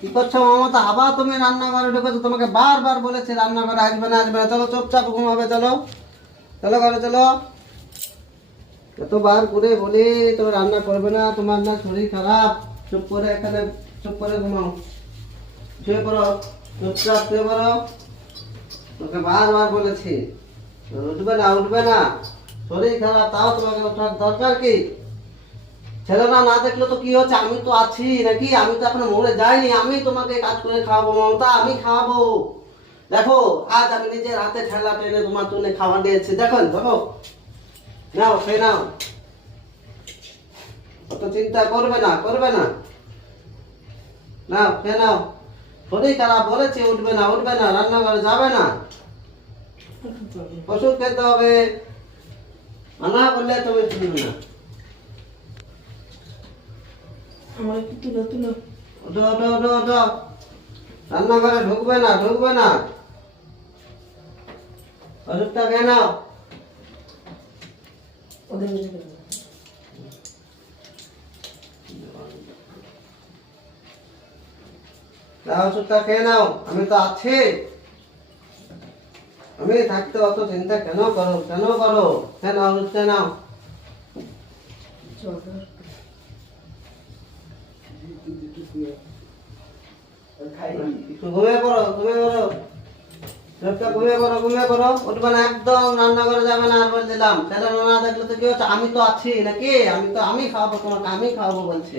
কি করছো মমতা? আবার তুমি রান্নাঘরে ঢুকেছো, তোমাকে বারবার বলেছি রান্নাঘরে আসবে না আসবে না। চলো চুপচাপ ঘুমাবে, চলো চলো ঘরে চলো। এতবার করে বলি তুমি রান্না করবে না, তোমার না শরীর খারাপ। চুপ করে এখানে চুপ করে ঘুমাও, শুয়ে পড়ো, চুপচাপ শুয়ে পড়ো। তোকে বারবার বলেছি উঠবে না উঠবে না, শরীর খারাপ, তাও তোমাকে ওঠার দরকার কি? ছেলেরা না দেখলে তো কি হচ্ছে, আমি তো আছি নাকি? আমি তো এখনো মরে যাইনি, আমি তোমাকে কাজ করে খাওয়াবো মমতা, আমি খাওয়াবো। দেখো আজ আমি নিজের হাতে ঠেলা টেনে তোমার জন্য খাবার দিয়েছি, দেখো দেখো। নাও খেয়ে নাও, অত চিন্তা করবে না করবে না। নাও খেয়ে নাও। শরীর খারাপ বলেছি উঠবে না উঠবে না, রান্নাঘরে যাবে না, ওষুধ খেতে হবে। মানা করলে তুমি শুনবে না। আমার একটু তুলো তুলো। ওঠো ওঠো ওঠো ওঠো, রান্নাঘরে ঢুকবে না ঢুকবে না। ওষুধটা খেয়ে নাও। ওদের মধ্যে দেবো। নাও ওষুধটা খেয়ে নাও, আমি তো আছি। আমি থাকতে অত চিন্তা কেন করো কেন করো? খেয়ে নাও ওষুধ খেয়ে নাও। চল একটু ঘুমিয়ে পড়ো ঘুমিয়ে পড়ো, লোকটা ঘুমিয়ে পড়ো ঘুমিয়ে পড়ো। উঠবে না একদম, রান্নাঘরে যাবে না আর বলে দিলাম। ছেলে না দেখলে তো কি হচ্ছে, আমি তো আছি নাকি? আমি খাওয়াবো তোমাকে, আমি খাওয়াবো বলছি।